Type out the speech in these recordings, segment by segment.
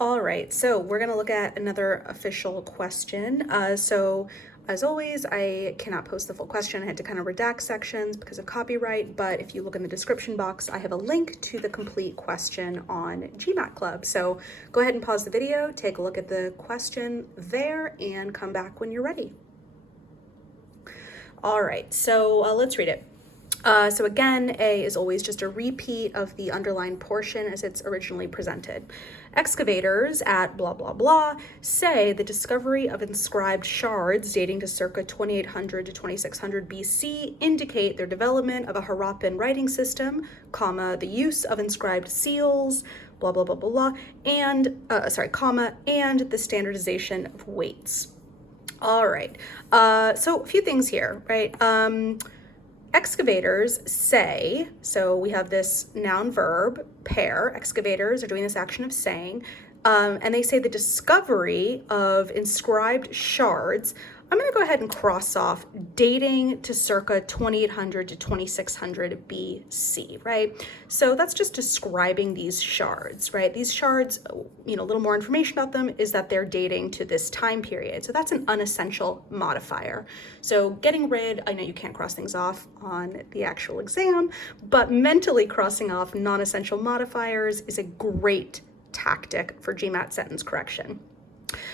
All right, so we're going to look at another official question. So as always, I cannot post the full question. I had to kind of redact sections because of copyright, but if you look in the description box, I have a link to the complete question on GMATClub. So go ahead and pause the video, take a look at the question there, and come back when you're ready. All right, so let's read it. So again, A is always just a repeat of the underlined portion as it's originally presented. Excavators at blah, blah, blah say the discovery of inscribed shards dating to circa 2800 to 2600 BC indicate their development of a Harappan writing system, comma, the use of inscribed seals, blah, blah, blah, blah, blah, and, comma, and the standardization of weights. All right, so a few things here, right? Excavators say, so we have this noun verb pair, excavators are doing this action of saying, and they say the discovery of inscribed shards. I'm going to go ahead and cross off dating to circa 2800 to 2600 BC, right? So that's just describing these shards, right? These shards, a little more information about them is that they're dating to this time period. So that's an unessential modifier. So getting rid, I know you can't cross things off on the actual exam, but mentally crossing off non-essential modifiers is a great tactic for GMAT sentence correction.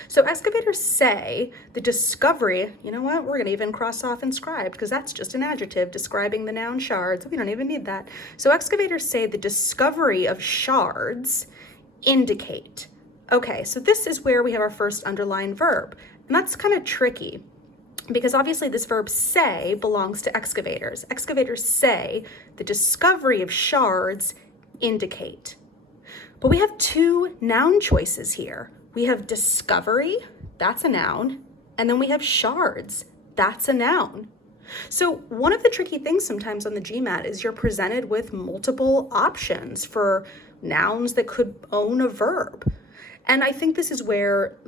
So excavators say the discovery, you know what, we're going to even cross off inscribed because that's just an adjective describing the noun shards. We don't even need that. So excavators say the discovery of shards indicate. Okay, so this is where we have our first underlined verb. And that's kind of tricky because obviously this verb say belongs to excavators. Excavators say the discovery of shards indicate. But we have two noun choices here. We have discovery, that's a noun, and then we have shards, that's a noun. So one of the tricky things sometimes on the GMAT is you're presented with multiple options for nouns that could own a verb. And I think this is where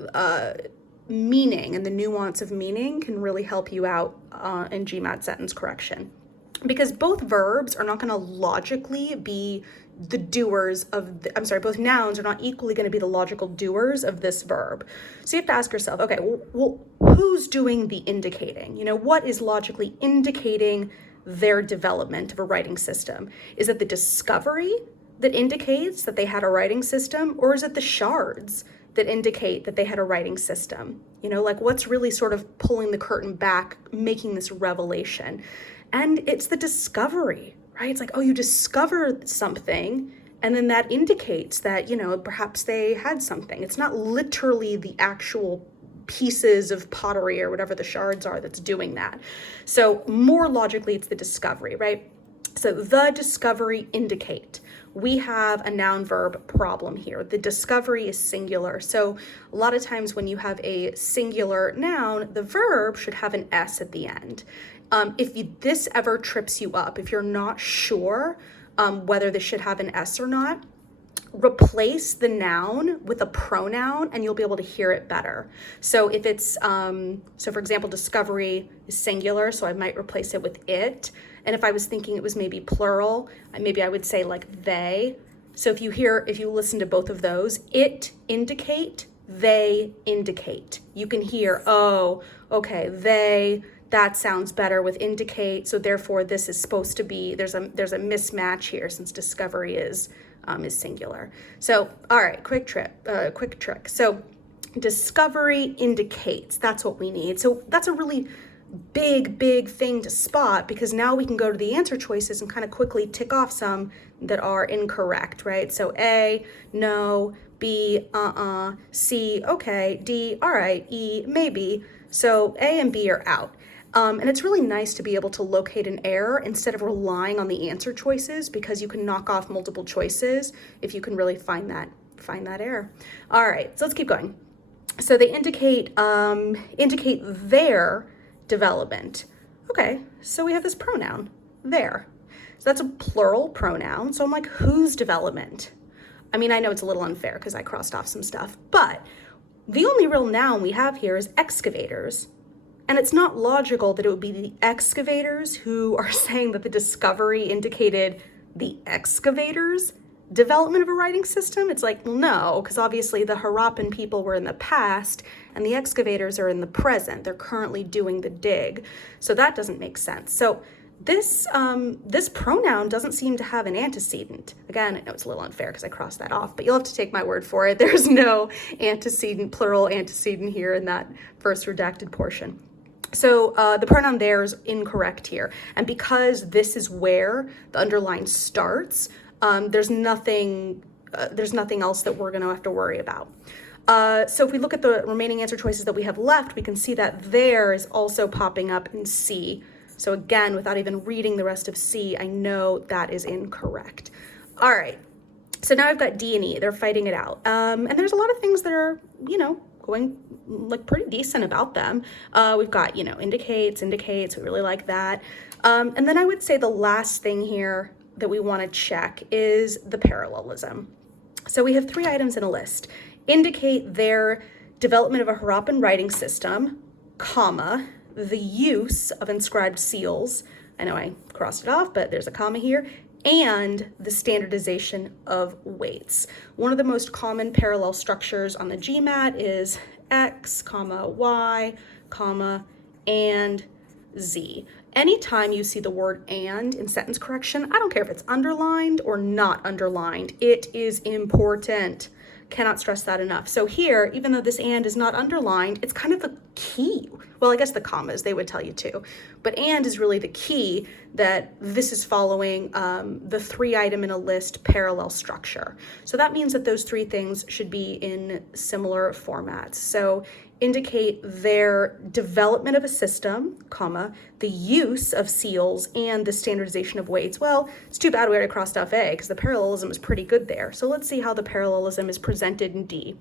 meaning and the nuance of meaning can really help you out in GMAT sentence correction. Because both verbs are not going to logically be the doers of, both nouns are not equally going to be the logical doers of this verb. So you have to ask yourself, okay, well, who's doing the indicating? What is logically indicating their development of a writing system? Is it the discovery that indicates that they had a writing system, or is it the shards that indicate that they had a writing system? What's really sort of pulling the curtain back, making this revelation? And it's the discovery, right? It's like, oh, you discovered something, and then that indicates that, perhaps they had something. It's not literally the actual pieces of pottery or whatever the shards are that's doing that. So more logically, it's the discovery, right? So the discovery indicate. We have a noun verb problem here. The discovery is singular. So a lot of times when you have a singular noun, the verb should have an S at the end. If this ever trips you up, if you're not sure whether this should have an S or not, replace the noun with a pronoun and you'll be able to hear it better. So if it's, so for example, discovery is singular, so I might replace it with it. And if I was thinking it was maybe plural, maybe I would say like they. So if you listen to both of those, it indicate, they indicate. You can hear, oh, okay, they, that sounds better with indicate. So therefore this is supposed to be, there's a mismatch here since discovery is singular. So, all right, quick trick. So discovery indicates, that's what we need. So that's a really big thing to spot, because now we can go to the answer choices and kind of quickly tick off some that are incorrect, right? So A, no, B, C, okay, D, all right, E, maybe. So A and B are out. And it's really nice to be able to locate an error instead of relying on the answer choices, because you can knock off multiple choices if you can really find that error. All right, so let's keep going. So they indicate their development. Okay, so we have this pronoun, their. So that's a plural pronoun. So I'm like, whose development? I mean, I know it's a little unfair because I crossed off some stuff, but the only real noun we have here is excavators. And it's not logical that it would be the excavators who are saying that the discovery indicated the excavators development of a writing system? It's like, well, no, because obviously the Harappan people were in the past and the excavators are in the present. They're currently doing the dig. So that doesn't make sense. So this pronoun doesn't seem to have an antecedent. Again, I know it's a little unfair because I crossed that off, but you'll have to take my word for it. There's no antecedent, plural antecedent here in that first redacted portion. So the pronoun there is incorrect here. And because this is where the underline starts, there's nothing else that we're going to have to worry about. So if we look at the remaining answer choices that we have left, we can see that there is also popping up in C. So again, without even reading the rest of C, I know that is incorrect. All right, so now I've got D and E. They're fighting it out. And there's a lot of things that are, going like pretty decent about them. We've got, indicates, we really like that. And then I would say the last thing here that we want to check is the parallelism. So we have 3 items in a list. Indicate their development of a Harappan writing system, comma, the use of inscribed seals. I know I crossed it off, but there's a comma here. And the standardization of weights. One of the most common parallel structures on the GMAT is X, comma, Y, comma, and Z. Anytime you see the word and in sentence correction, I don't care if it's underlined or not underlined, it is important. Cannot stress that enough. So here, even though this and is not underlined, it's kind of the key. Well, I guess the commas, they would tell you too. But and is really the key that this is following the 3 item in a list parallel structure. So that means that those 3 things should be in similar formats. So indicate their development of a system, comma, the use of seals, and the standardization of weights. Well, it's too bad we already crossed off A because the parallelism is pretty good there. So let's see how the parallelism is presented in D.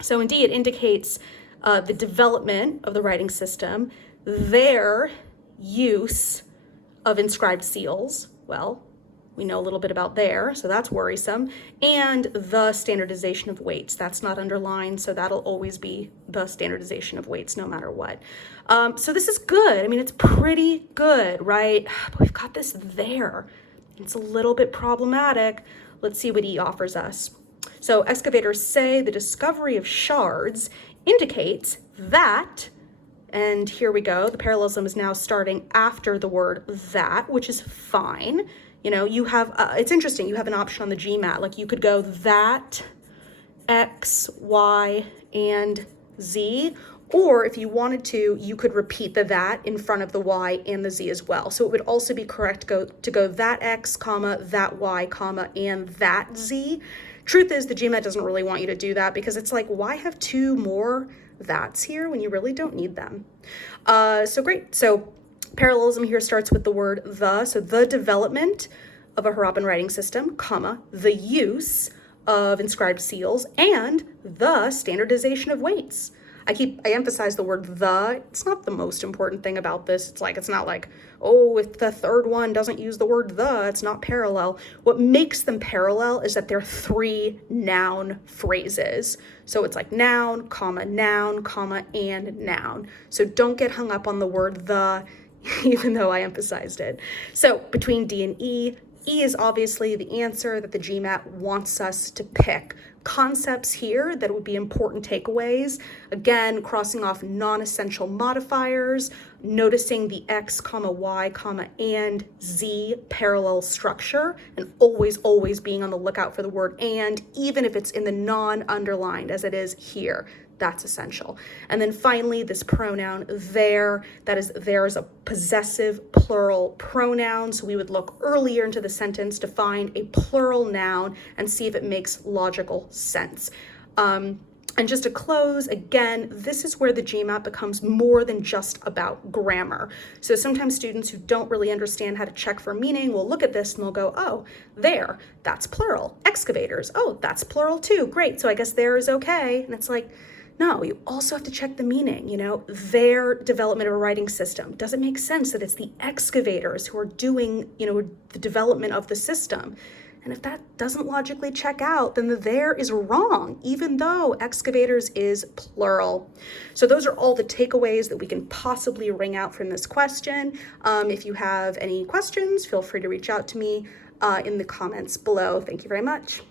So in D, it indicates the development of the writing system, their use of inscribed seals. Well, we know a little bit about there, so that's worrisome. And the standardization of weights. That's not underlined, so that'll always be the standardization of weights no matter what. So this is good. I mean, it's pretty good, right? But we've got this there. It's a little bit problematic. Let's see what E offers us. So excavators say the discovery of shards indicates that, and here we go, the parallelism is now starting after the word that, which is fine. You have, it's interesting, you have an option on the GMAT, like you could go that, X, Y, and Z, or if you wanted to, you could repeat the that in front of the Y and the Z as well. So it would also be correct to go that X, comma, that Y, comma, and that Z. Truth is, the GMAT doesn't really want you to do that because it's like, why have 2 more that's here when you really don't need them? So great. So parallelism here starts with the word the. So the development of a Harappan writing system, comma, the use of inscribed seals, and the standardization of weights. I emphasize the word the. It's not the most important thing about this. It's not like, oh, if the third one doesn't use the word the, it's not parallel. What makes them parallel is that they're 3 noun phrases. So it's like noun, comma, and noun. So don't get hung up on the word the, even though I emphasized it. So between D and E, E is obviously the answer that the GMAT wants us to pick. Concepts here that would be important takeaways. Again, crossing off non-essential modifiers, noticing the X, comma, Y, comma, and Z parallel structure, and always being on the lookout for the word and, even if it's in the non-underlined as it is here. That's essential. And then finally, this pronoun there, there is a possessive plural pronoun. So we would look earlier into the sentence to find a plural noun and see if it makes logical sense. And just to close, again, this is where the GMAT becomes more than just about grammar. So sometimes students who don't really understand how to check for meaning will look at this and they'll go, oh, there, that's plural. Excavators, oh, that's plural too. Great, so I guess there is okay. And it's like, no, you also have to check the meaning, their development of a writing system. Does it make sense that it's the excavators who are doing, the development of the system? And if that doesn't logically check out, then the there is wrong, even though excavators is plural. So those are all the takeaways that we can possibly wring out from this question. If you have any questions, feel free to reach out to me. in the comments below. Thank you very much.